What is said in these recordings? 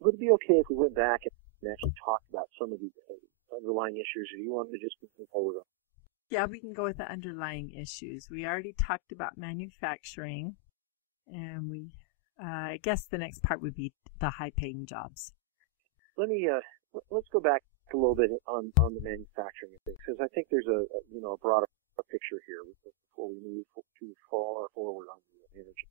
would it be okay if we went back and actually talked about some of the underlying issues, or do you want to just move forward on? Yeah, we can go with the underlying issues. We already talked about manufacturing, and I guess the next part would be the high-paying jobs. Let's go back a little bit on the manufacturing of things, because I think there's a broader picture here before we move too far forward on the energy.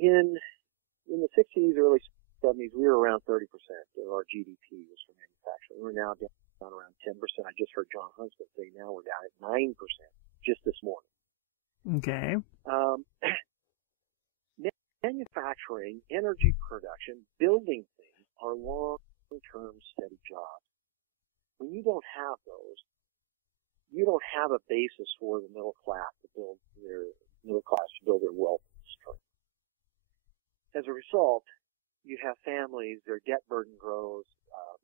In the 60s, early 70s, we were around 30% of our GDP was from manufacturing. We're now down around 10%. I just heard John Huntsman say now we're down at 9% just this morning. Okay. Manufacturing, energy production, building things are long-term steady jobs. When you don't have those, you don't have a basis for the middle class to build their wealth and strength. As a result, you have families, their debt burden grows.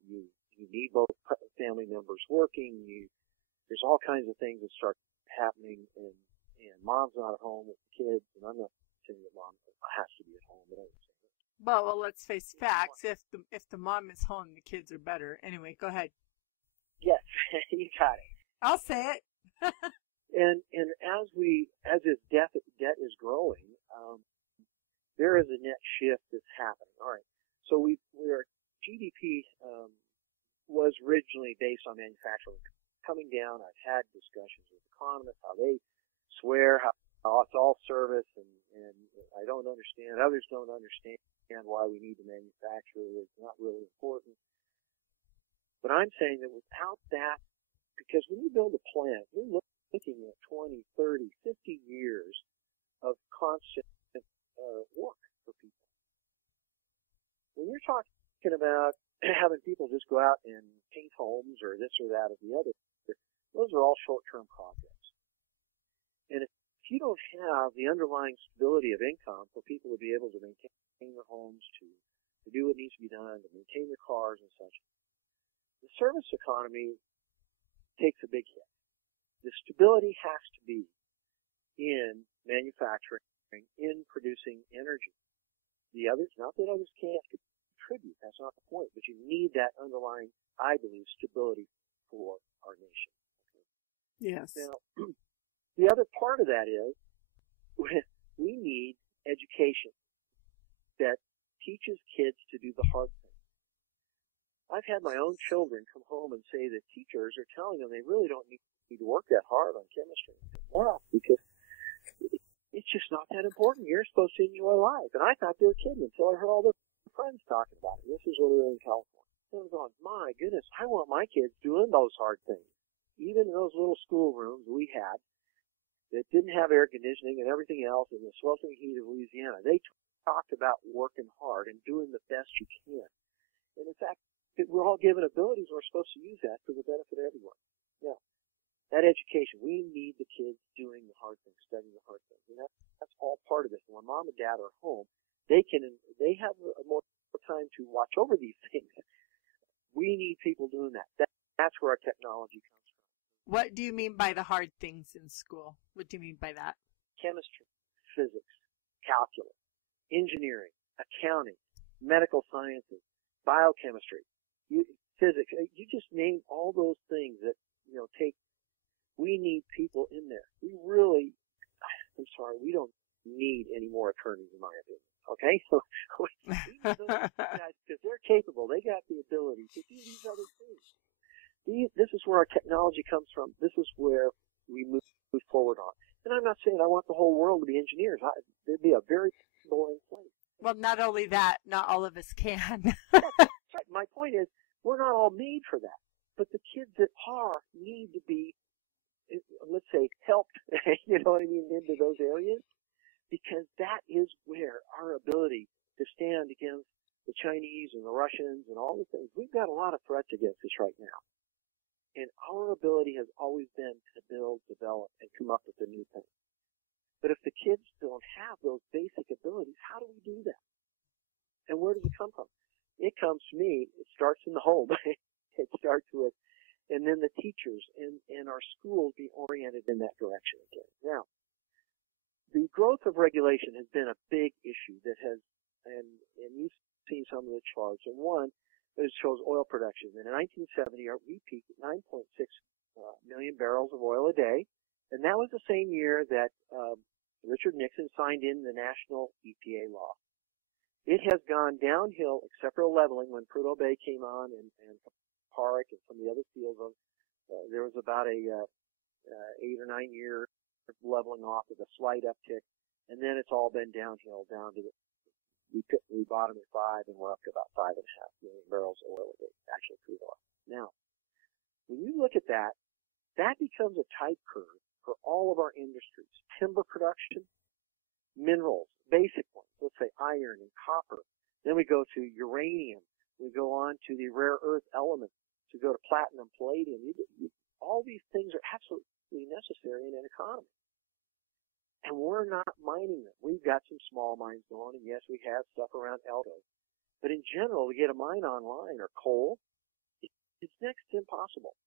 You need both family members working. There's all kinds of things that start happening, and mom's not at home with the kids. And I'm not saying that mom has to be at home, but I would say that. Well, let's face facts. If the mom is home, the kids are better. Anyway, go ahead. Yes, you got it. I'll say it. And as this debt is growing, there is a net shift that's happening. All right. So our GDP was originally based on manufacturing coming down. I've had discussions with economists how they swear how it's all service, and I don't understand. Others don't understand why we need to manufacture. It's not really important. But I'm saying that without that, because when you build a plant, you're looking at 20, 30, 50 years of constant work for people. When you're talking about having people just go out and paint homes or this or that or the other, those are all short-term projects. And if you don't have the underlying stability of income for people to be able to maintain their homes, to do what needs to be done, to maintain their cars and such, the service economy takes a big hit. The stability has to be in manufacturing, in producing energy. The others, not that others can't contribute, that's not the point, but you need that underlying, I believe, stability for our nation. Yes. Now, the other part of that is we need education that teaches kids to do the hard thing. I've had my own children come home and say that teachers are telling them they really don't need to work that hard on chemistry and math because it's just not that important. You're supposed to enjoy life. And I thought they were kidding until I heard all their friends talking about it. This is when we were in California. I was going, my goodness, I want my kids doing those hard things. Even in those little schoolrooms we had that didn't have air conditioning and everything else in the sweltering heat of Louisiana, they talked about working hard and doing the best you can. And in fact, we're all given abilities and we're supposed to use that for the benefit of everyone. Now, that education, we need the kids doing the hard things, studying the hard things. And that's all part of it. And when mom and dad are home, they have more time to watch over these things. We need people doing that. That's where our technology comes from. What do you mean by the hard things in school? What do you mean by that? Chemistry, physics, calculus, engineering, accounting, medical sciences, biochemistry, physics. You just name all those things that, we need people in there. We don't need any more attorneys, in my opinion. Okay? So we need those guys because they're capable. They got the ability to do these other things. This is where our technology comes from. This is where we move forward on. And I'm not saying I want the whole world to be engineers. It'd be a very boring place. Well, not only that, not all of us can. That's right. My point is, we're not all made for that. But the kids that are need to be, let's say, helped, you know what I mean, into those areas. Because that is where our ability to stand against the Chinese and the Russians and all the things, we've got a lot of threats against us right now. And our ability has always been to build, develop, and come up with a new thing. But if the kids don't have those basic abilities, how do we do that? And where does it come from? It comes to me, it starts in the home. It starts with, and then the teachers and our schools be oriented in that direction again. Now, the growth of regulation has been a big issue that has and you've seen some of the charts. And one, it shows oil production. And in 1970, we peaked at 9.6 million barrels of oil a day, and that was the same year that Richard Nixon signed in the national EPA law. It has gone downhill, except for leveling when Prudhoe Bay came on and Park and some of the other fields. There was about a 8 or 9 year leveling off with a slight uptick, and then it's all been downhill down to we bottomed at 5, and we're up to about 5.5 million barrels of oil a day, actual crude oil. Now, when you look at that, that becomes a type curve for all of our industries. Timber production, minerals, basic ones, let's say iron and copper. Then we go to uranium. We go on to the rare earth elements. To go to platinum, palladium. All these things are absolutely necessary in an economy. And we're not mining them. We've got some small mines going, and yes, we have stuff around Eldo. But in general, to get a mine online or coal, it's next to impossible.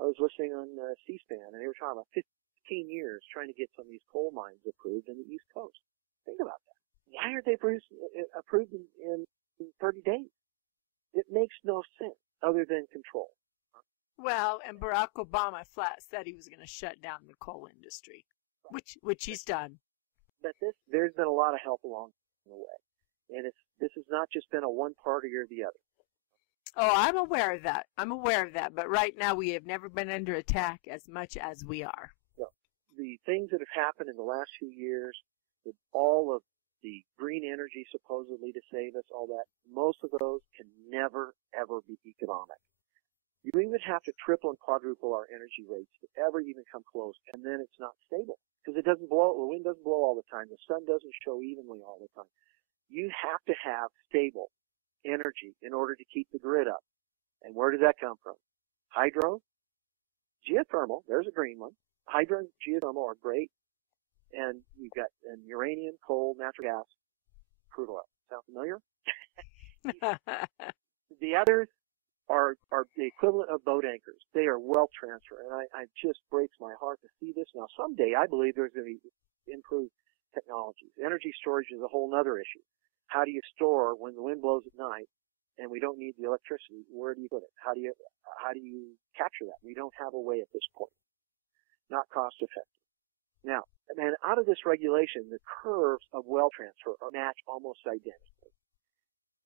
I was listening on C-SPAN, and they were talking about 15 years trying to get some of these coal mines approved in the East Coast. Think about that. Why aren't they approved in 30 days? It makes no sense other than control. Well, and Barack Obama flat said he was going to shut down the coal industry, which he's done. But there's been a lot of help along the way, and this has not just been a one party or the other. Oh, I'm aware of that. But right now we have never been under attack as much as we are. So, the things that have happened in the last few years, with all of the green energy supposedly to save us, all that, most of those can never, ever be economic. You even have to triple and quadruple our energy rates to ever even come close, and then it's not stable because it doesn't blow. The wind doesn't blow all the time. The sun doesn't show evenly all the time. You have to have stable energy in order to keep the grid up. And where does that come from? Hydro, geothermal. There's a green one. Hydro and geothermal are great, and you've got uranium, coal, natural gas, crude oil. Sound familiar? The others are the equivalent of boat anchors. They are wealth transfer, and I just breaks my heart to see this. Now, someday I believe there's going to be improved technologies. Energy storage is a whole other issue. How do you store when the wind blows at night and we don't need the electricity? Where do you put it? How do you capture that? We don't have a way at this point. Not cost effective. Now, and out of this regulation, the curves of wealth transfer are matched almost identically.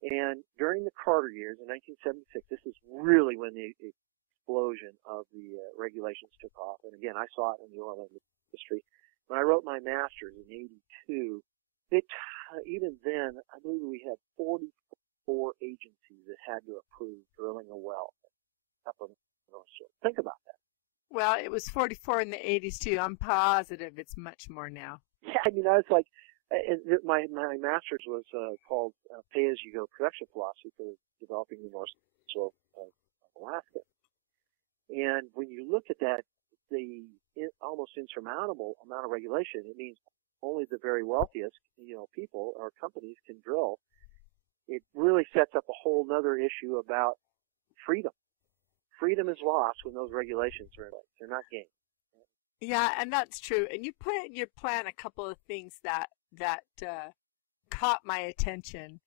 And during the Carter years in 1976, this is really when the explosion of the regulations took off. And again, I saw it in the oil industry. When I wrote my master's in '82, even then, I believe we had 44 agencies that had to approve drilling a well up on the North Shore. Think about that. Well, it was 44 in the 80s too. I'm positive it's much more now. Yeah, I mean, I was like, my master's was called Pay-as-you-go production philosophy for developing the North Shore of Alaska. And when you look at that, the almost insurmountable amount of regulation, it means only the very wealthiest, people or companies can drill. It really sets up a whole other issue about freedom. Freedom is lost when those regulations are in place. They're not gained. Yeah, and that's true. And you put in your plan a couple of things that caught my attention.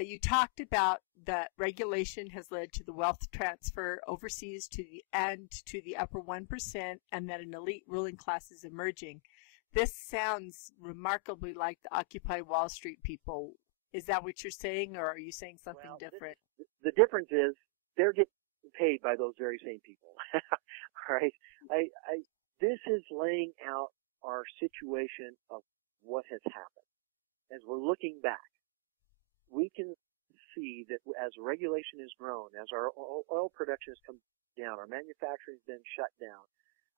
You talked about that regulation has led to the wealth transfer overseas to the upper 1%, and that an elite ruling class is emerging. This sounds remarkably like the Occupy Wall Street people. Is that what you're saying, or are you saying something different? The difference is they're getting paid by those very same people. All right. This is laying out our situation of what has happened. As we're looking back, we can see that as regulation has grown, as our oil production has come down, our manufacturing has been shut down,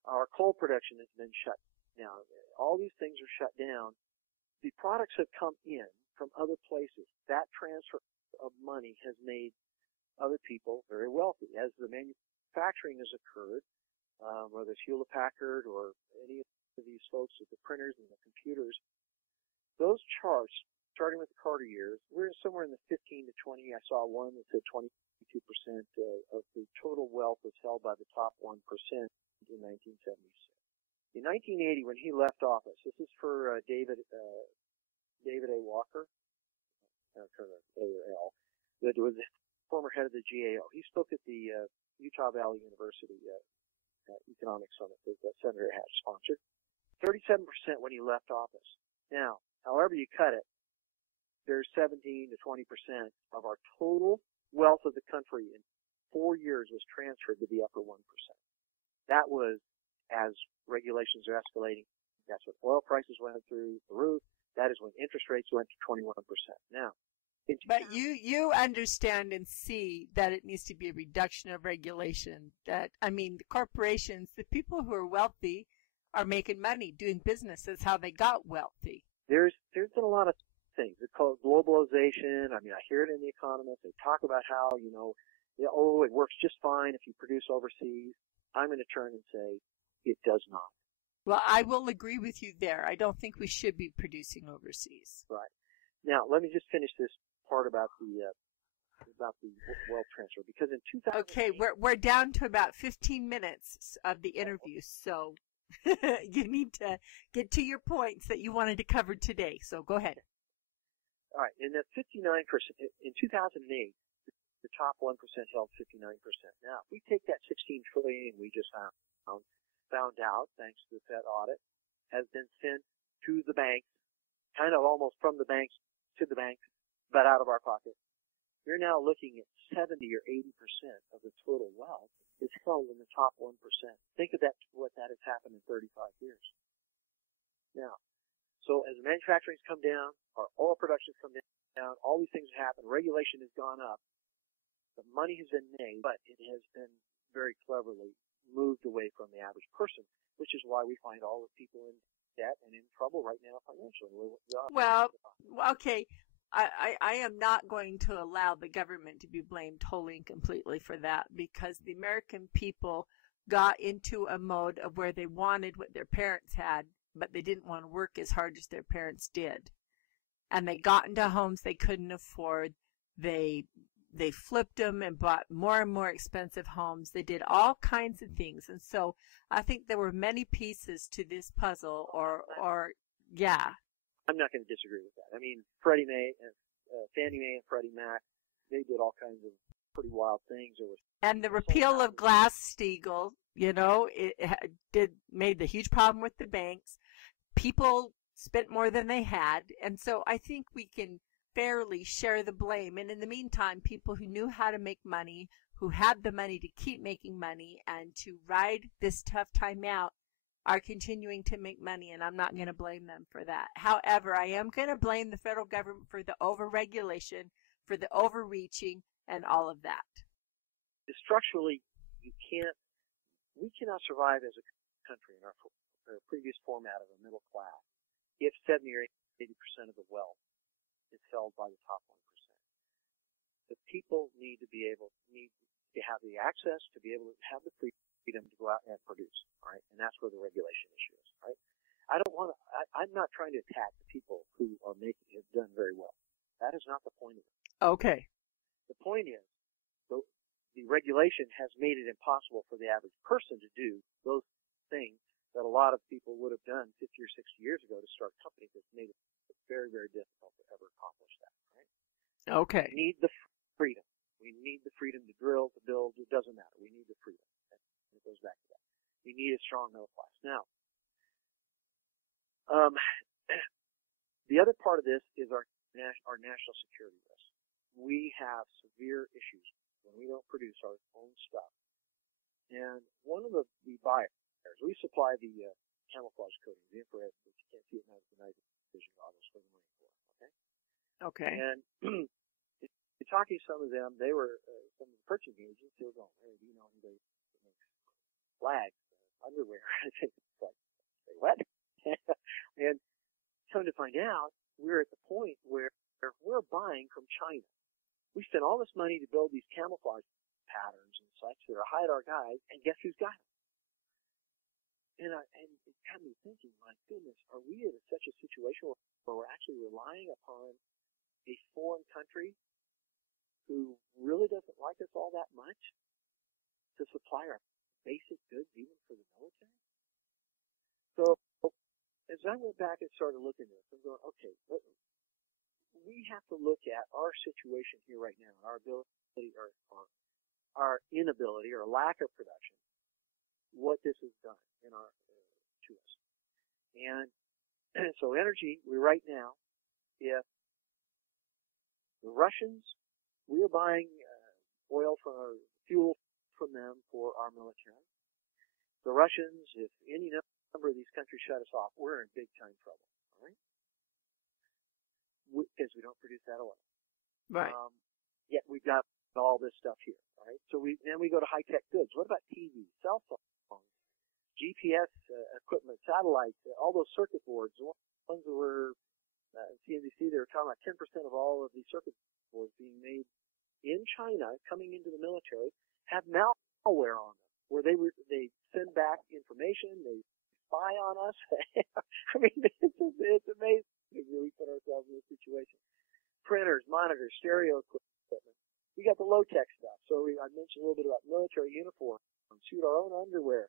our coal production has been shut down, all these things are shut down, the products have come in from other places. That transfer of money has made other people very wealthy. As the manufacturing has occurred, whether it's Hewlett-Packard or any of these folks with the printers and the computers, those charts, starting with the Carter years, we're somewhere in the 15 to 20. I saw one that said 22% of the total wealth was held by the top 1% in 1976. In 1980, when he left office, this is for David A. Walker, AL, that was the former head of the GAO. He spoke at the Utah Valley University Economic Summit that Senator Hatch sponsored. 37% when he left office. Now, however you cut it, there's 17 to 20% of our total wealth of the country in 4 years was transferred to the upper 1%. That was as regulations are escalating. That's when oil prices went through the roof. That is when interest rates went to 21%. Now, but you understand and see that it needs to be a reduction of regulation. That, I mean, the corporations, the people who are wealthy are making money doing business. That's how they got wealthy. There's been a lot of things. It's called globalization. I mean, I hear it in The Economist. They talk about how, it works just fine if you produce overseas. I'm going to turn and say it does not. Well, I will agree with you there. I don't think we should be producing overseas. Right. Now, let me just finish this part about the wealth transfer, because in 2008... Okay, we're down to about 15 minutes of the interview, so you need to get to your points that you wanted to cover today. So go ahead. All right. In that 59%, in 2008, the top 1% held 59%. Now, if we take that $16 trillion we just found out, thanks to the Fed audit, has been sent to the banks, kind of almost from the banks to the banks, but out of our pocket. You're now looking at 70 or 80% of the total wealth is held in the top 1%. Think of that, what that has happened in 35 years. Now, so as manufacturing's come down, our oil production's come down, all these things have happened, regulation has gone up, the money has been made, but it has been very cleverly moved away from the average person, which is why we find all the people in debt and in trouble right now financially. Well, okay. I am not going to allow the government to be blamed wholly and completely for that, because the American people got into a mode of where they wanted what their parents had, but they didn't want to work as hard as their parents did. And they got into homes they couldn't afford. They flipped them and bought more and more expensive homes. They did all kinds of things. And so I think there were many pieces to this puzzle, yeah. I'm not going to disagree with that. I mean, Fannie Mae and Freddie Mac, they did all kinds of pretty wild things. And the repeal of Glass-Steagall, made the huge problem with the banks. People spent more than they had. And so I think we can fairly share the blame. And in the meantime, people who knew how to make money, who had the money to keep making money and to ride this tough time out, are continuing to make money, and I'm not going to blame them for that. However, I am going to blame the federal government for the overregulation, for the overreaching, and all of that. Structurally, we cannot survive as a country in our previous format of a middle class if 70 or 80% of the wealth is held by the top 1%. The people need to have the access to be able to have the freedom to go out and produce, right? And that's where the regulation issue is, right? I'm not trying to attack the people who have done very well. That is not the point of it. Okay. The point is, the regulation has made it impossible for the average person to do those things that a lot of people would have done 50 or 60 years ago to start companies. It's made it very, very difficult to ever accomplish that, right? Okay. We need the freedom. We need the freedom to drill, to build. It doesn't matter. We need the freedom. It goes back to that. We need a strong middle class. Now, the other part of this is our national security risk. We have severe issues when we don't produce our own stuff. And one of the buyers, we supply the camouflage coating, the infrared, but you can't see it now, it's the night vision goggles for the Marine Corps. Okay. Okay. And talking to some of them, they were some of the purchasing agents. They were going, "Hey, do you know anybody that makes flags, underwear?" I think it's like, "Say what?" And come to find out, we're at the point where we're buying from China. We spent all this money to build these camouflage patterns and such that are hide our guys, and guess who's got them? And it got me thinking, my goodness, are we in such a situation where we're actually relying upon a foreign country who really doesn't like us all that much to supply our basic goods even for the military? So as I went back and started looking at this, I'm going, okay, we have to look at our situation here right now, our ability or our inability or lack of production, what this has done in our to us. And so energy, right now, if the Russians, we are buying oil from our fuel from them for our military. The Russians, if any number of these countries shut us off, we're in big time trouble, all right? Because we don't produce that oil. Right. Yet we've got all this stuff here, all right? So then we go to high tech goods. What about TV, cell phones, GPS equipment, satellites, all those circuit boards, the ones that were CNBC, they were talking about 10% of all of these circuit boards being made in China, coming into the military, have malware on them, where they send back information, they spy on us. I mean, it's amazing that we put ourselves in this situation. Printers, monitors, stereo equipment. We got the low-tech stuff. So I mentioned a little bit about military uniforms, shoot our own underwear,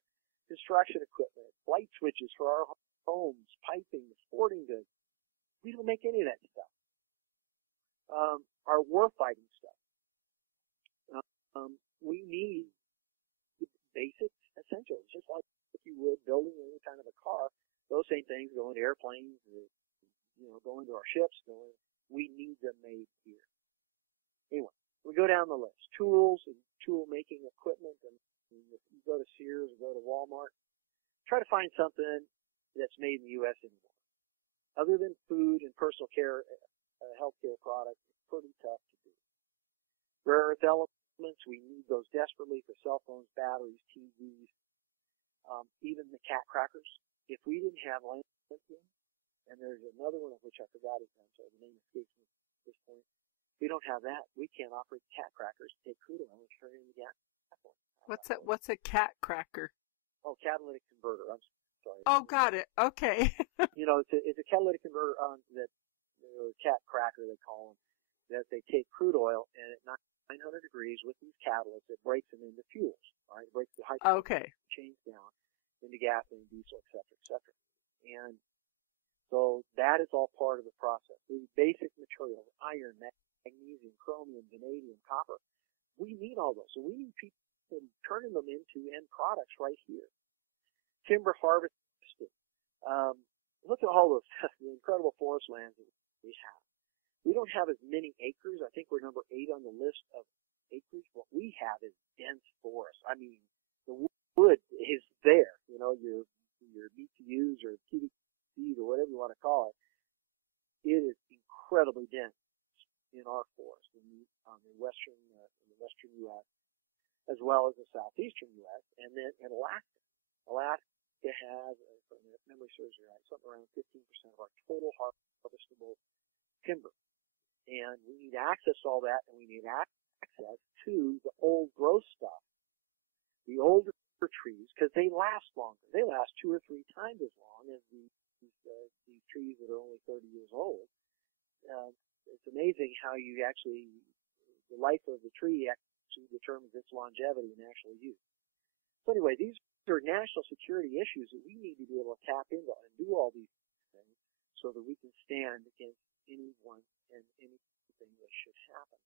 construction equipment, light switches for our homes, piping, sporting goods. We don't make any of that stuff. Our war-fighting stuff. We need basic essentials, just like if you would building any kind of a car. Those same things go into airplanes, go into our ships. We need them made here. Anyway, we go down the list. Tools and tool-making equipment. And if you go to Sears or go to Walmart, try to find something that's made in the U.S. anymore. Other than food and personal care, healthcare products, it's pretty tough to do. Rare earth elements, we need those desperately for cell phones, batteries, TVs, even the cat crackers. If we didn't have lithium, and there's another one of which I forgot his name, so the name escapes me at this point. If we don't have that, we can't operate cat crackers, take crude oil, and turn it into gas. What's a cat cracker? Oh, catalytic converter. I'm sorry. Oh, got it. Okay. It's a catalytic converter that cat cracker they call them. That they take crude oil and at 900 degrees with these catalysts, it breaks them into fuels. All right, it breaks the hydrogen chains down into gasoline, diesel, et cetera, et cetera. And so that is all part of the process. The basic materials, iron, magnesium, chromium, vanadium, copper. We need all those. So we need people turning them into end products right here. Timber harvesting. Look at all those the incredible forest lands that we have. We don't have as many acres. I think we're number 8 on the list of acreage. What we have is dense forest. I mean, the wood is there. Your BTUs or cubic feet or whatever you want to call it. It is incredibly dense in our forest in the western U.S. as well as the southeastern U.S. and then in Alaska. Alaska has, if memory serves me right, something around 15% of our total harvestable timber. And we need access to all that, and we need access to the old growth stuff, the older trees, because they last longer. They last 2 or 3 times as long as these trees that are only 30 years old. It's amazing how the life of the tree actually determines its longevity and actual use. So anyway, these are national security issues that we need to be able to tap into and do all these things so that we can stand against anyone and anything that should happen.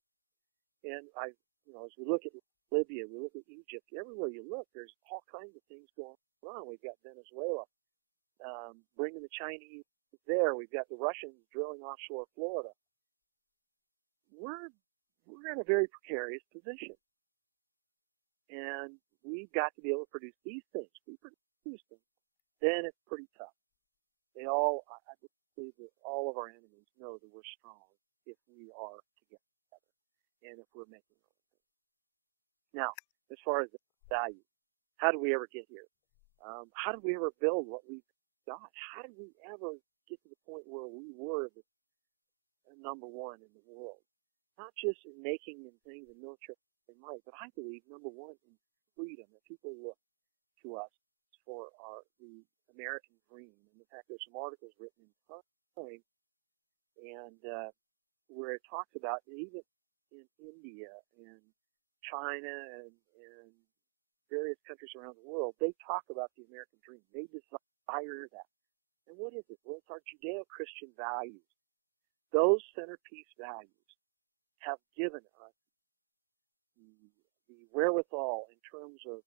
And as we look at Libya, we look at Egypt, everywhere you look, there's all kinds of things going on. We've got Venezuela, bringing the Chinese there. We've got the Russians drilling offshore Florida. We're in a very precarious position. And we've got to be able to produce these things. We produce them. Then it's pretty tough. I believe that all of our enemies know that we're strong if we are together and if we're making all of things. Now, as far as the value, how did we ever get here? How did we ever build what we've got? How did we ever get to the point where we were the number one in the world? Not just in making and things in military might, but I believe number one in freedom. That people look to us for the American dream. And in fact, there's some articles written in Time and where it talks about even in India and China and various countries around the world, they talk about the American dream. They desire that. And what is it? Well, it's our Judeo-Christian values. those centerpiece values have given us the wherewithal in terms of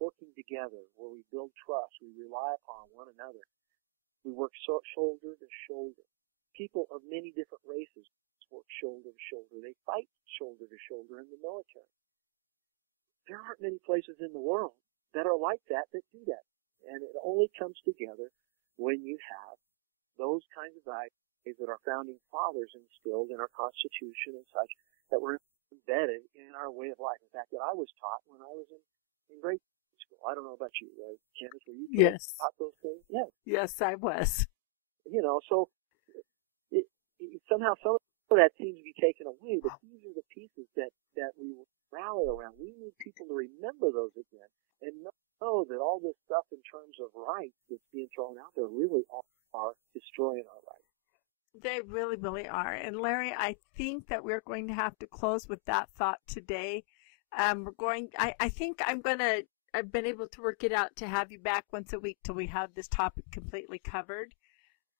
working together, where we build trust, we rely upon one another. We work shoulder to shoulder. People of many different races work shoulder to shoulder. They fight shoulder to shoulder in the military. There aren't many places in the world that are like that do that. And it only comes together when you have those kinds of values that our founding fathers instilled in our Constitution and such, that were embedded in our way of life. In fact, that I was taught when I was in grade school. I don't know about you, Candace, were you taught those things? Yes. Yes, I was. So somehow some of that seems to be taken away, but these are the pieces that we rally around. We need people to remember those again and know that all this stuff in terms of rights that's being thrown out there really are destroying our rights. They really, really are. And Larry, I think that we're going to have to close with that thought today. I've been able to work it out to have you back once a week till we have this topic completely covered.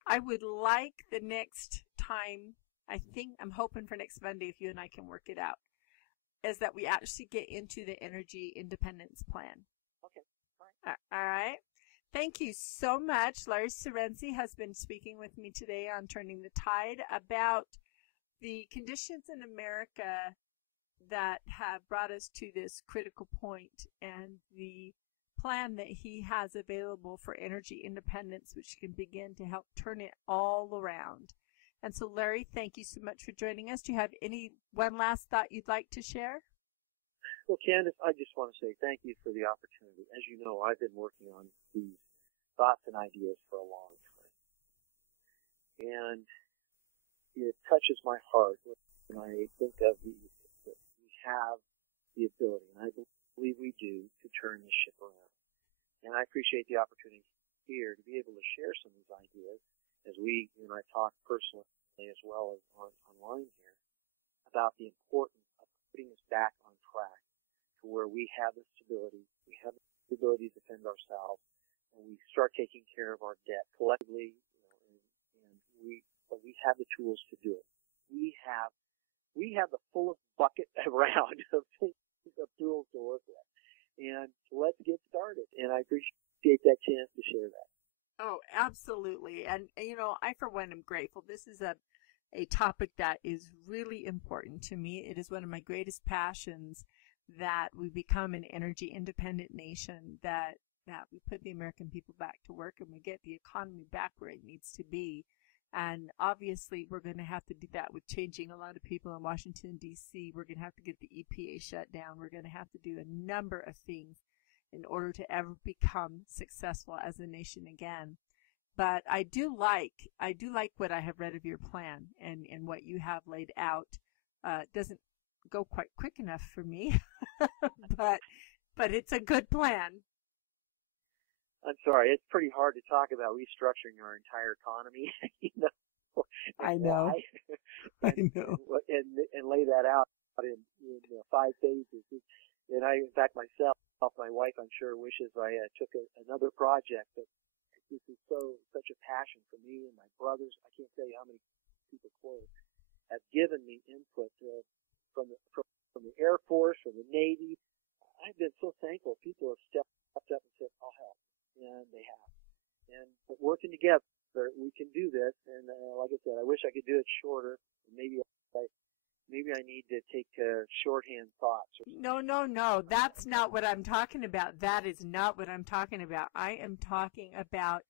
I would like the next time, I'm hoping for next Monday, if you and I can work it out, is that we actually get into the energy independence plan. Okay. All right. Thank you so much. Larry Cerenzie has been speaking with me today on Turning the Tide about the conditions in America that have brought us to this critical point and the plan that he has available for energy independence, which can begin to help turn it all around. And so, Larry, thank you so much for joining us. Do you have one last thought you'd like to share? Well, Candace, I just want to say thank you for the opportunity. As you know, I've been working on these thoughts and ideas for a long time. And it touches my heart when I think of that we have the ability, and I believe we do, to turn this ship around. And I appreciate the opportunity here to be able to share some of these ideas as you and I talk personally as well as online here about the importance of putting us back on track to where we have the stability, we have the ability to defend ourselves, and we start taking care of our debt collectively, but we have the tools to do it. We have the fullest bucket around of tools to work with. And let's get started. And I appreciate that chance to share that. Oh, absolutely. And I, for one, am grateful. This is a topic that is really important to me. It is one of my greatest passions, that we become an energy independent nation, that we put the American people back to work and we get the economy back where it needs to be. And obviously, we're going to have to do that with changing a lot of people in Washington, D.C. We're going to have to get the EPA shut down. We're going to have to do a number of things in order to ever become successful as a nation again. But I do like what I have read of your plan and what you have laid out. It doesn't go quite quick enough for me, but it's a good plan. I'm sorry, it's pretty hard to talk about restructuring our entire economy, I know. And lay that out in 5 phases. And in fact, myself, my wife, I'm sure, wishes I took another project. But this is such a passion for me and my brothers. I can't tell you how many people close have given me input from the Air Force, from the Navy. I've been so thankful. People have stepped up and said, "I'll help," and they have. But working together, we can do this. And like I said, I wish I could do it shorter. Maybe I need to take shorthand thoughts. No. That's not what I'm talking about. That is not what I'm talking about. I am talking about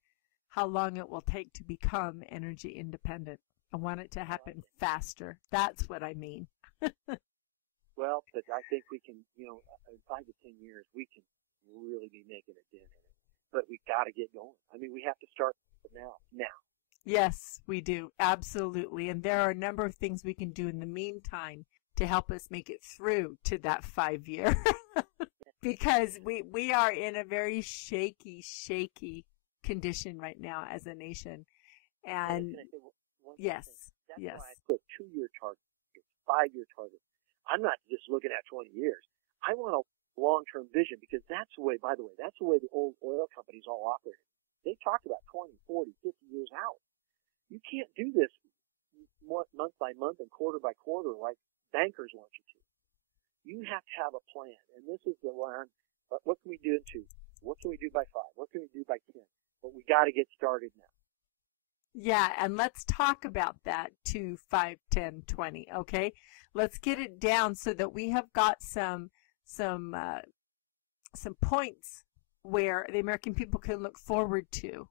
how long it will take to become energy independent. I want it to happen faster. That's what I mean. Well, but I think we can, in 5 to 10 years, we can really be making a dent in it. But we got to get going. I mean, we have to start now. Yes, we do. Absolutely. And there are a number of things we can do in the meantime to help us make it through to that 5-year. Because we are in a very shaky condition right now as a nation. And yes. That's why I put 2-year targets, 5-year targets. I'm not just looking at 20 years. I want a long-term vision, because that's the way the old oil companies all operated. They talked about 20, 40, 50 years out. You can't do this month by month and quarter by quarter like bankers want you to. You have to have a plan, and this is the one. What can we do in 2? What can we do by 5? What can we do by 10? But we got to get started now. Yeah, and let's talk about that 2, 5, 10, 20. Okay, let's get it down so that we have got some points where the American people can look forward to.